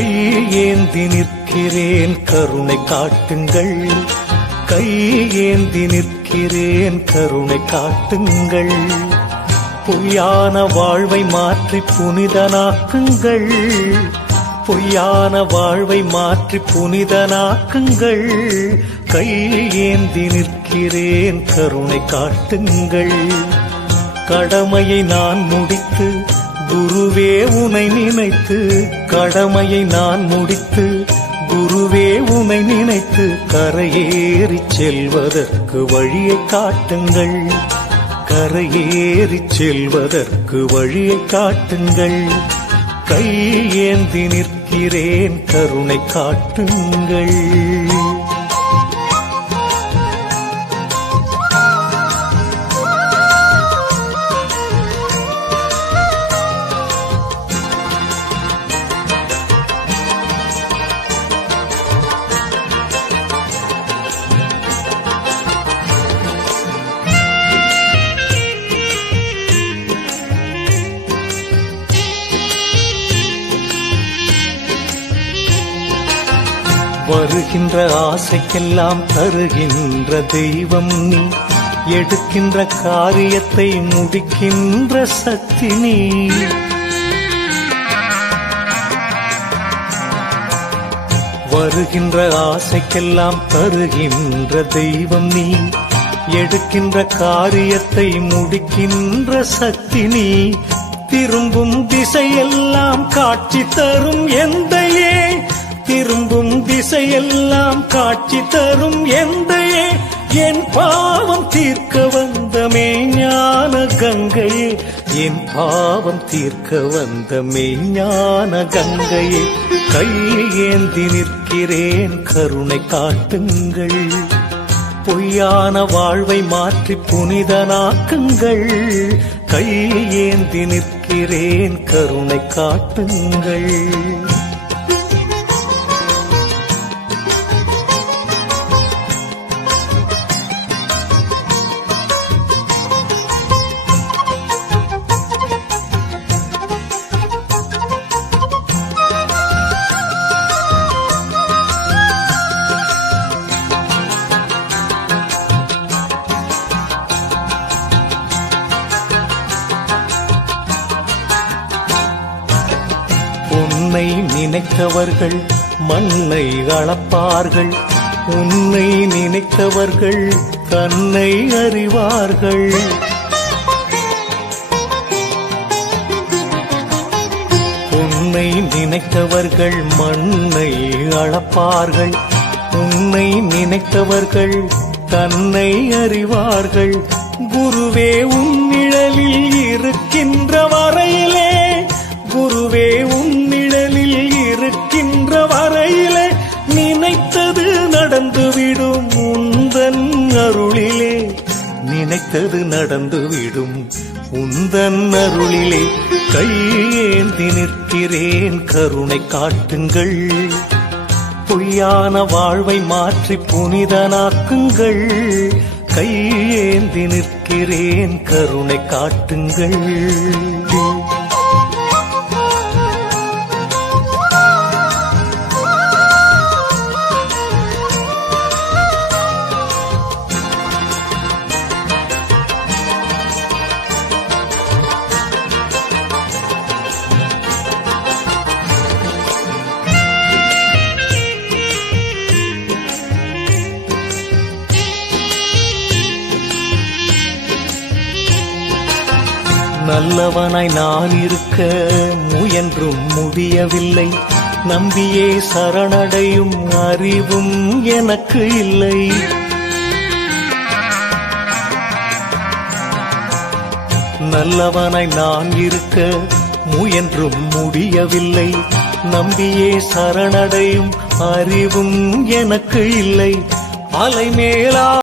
கையேந்தி நிற்கிறேன் கருணை காட்டுங்கள், கையேந்தி நிற்கிறேன் கருணை காட்டுங்கள். பொய்யான வாழ்வை மாற்றி புனிதனாக்குங்கள், பொய்யான வாழ்வை மாற்றி புனிதனாக்குங்கள். கையேந்தி நிற்கிறேன் கருணை காட்டுங்கள். கடமையை நான் முடித்து குருவே உனை நினைத்து, கடமையை நான் முடித்து குருவே உனை நினைத்து கரையேறி செல்வதற்கு வழியை காட்டுங்கள், கரையேறி செல்வதற்கு வழியை காட்டுங்கள். கையேந்தி நிற்கிறேன் கருணை காட்டுங்கள். வருகின்ற ஆசைக்கெல்லாம் தருகின்ற தெய்வம் நீ, எடுக்கின்ற காரியத்தை முடிக்கின்ற சக்தி நீ. வருகின்ற ஆசைக்கெல்லாம் தருகின்ற தெய்வம் நீ, எடுக்கின்ற காரியத்தை முடிக்கின்ற சக்தி நீ. திரும்பும் திசையெல்லாம் காட்சி தரும் எந்தையே, திரும்பும் திசையெல்லாம் காட்சி தரும் எந்தையே. என் பாவம் தீர்க்க வந்த மெய்ஞான கங்கையே, என் பாவம் தீர்க்க வந்த மெய்ஞான கங்கையே. கையேந்தி நிற்கிறேன் கருணை காட்டுங்கள், பொய்யான வாழ்வை மாற்றி புனிதனாக்குங்கள். கையேந்தி நிற்கிறேன் கருணை காட்டுங்கள். உன்னை நினைத்தவர்கள் மண்ணை அளப்பார்கள், உன்னை நினைத்தவர்கள் தன்னை அறிவார்கள். உன்னை நினைத்தவர்கள் மண்ணை அளப்பார்கள், உன்னை நினைத்தவர்கள் தன்னை அறிவார்கள். குருவே உன் நிழலில் இருக்கின்ற வரையிலே, குருவே உன் நிழலில் இருக்கின்ற வரையிலே நினைத்தது நடந்துவிடும் உந்தன் அருளிலே, நினைத்தது நடந்துவிடும் உந்தன் அருளிலே. கையேந்தி நிற்கிறேன் கருணை காட்டுங்கள், பொய்யான வாழ்வை மாற்றி புனிதனாக்குங்கள். கையேந்தி நிற்கிறேன் கருணை காட்டுங்கள். நல்லவனாய் நான் இருக்க முயன்றும் முடியவில்லை, நம்பியே சரணடையும் அறிவும் எனக்கு இல்லை. நல்லவனாய் நான் இருக்க முயன்றும் முடியவில்லை, நம்பியே சரணடையும் அறிவும் எனக்கு இல்லை. அலைமேலா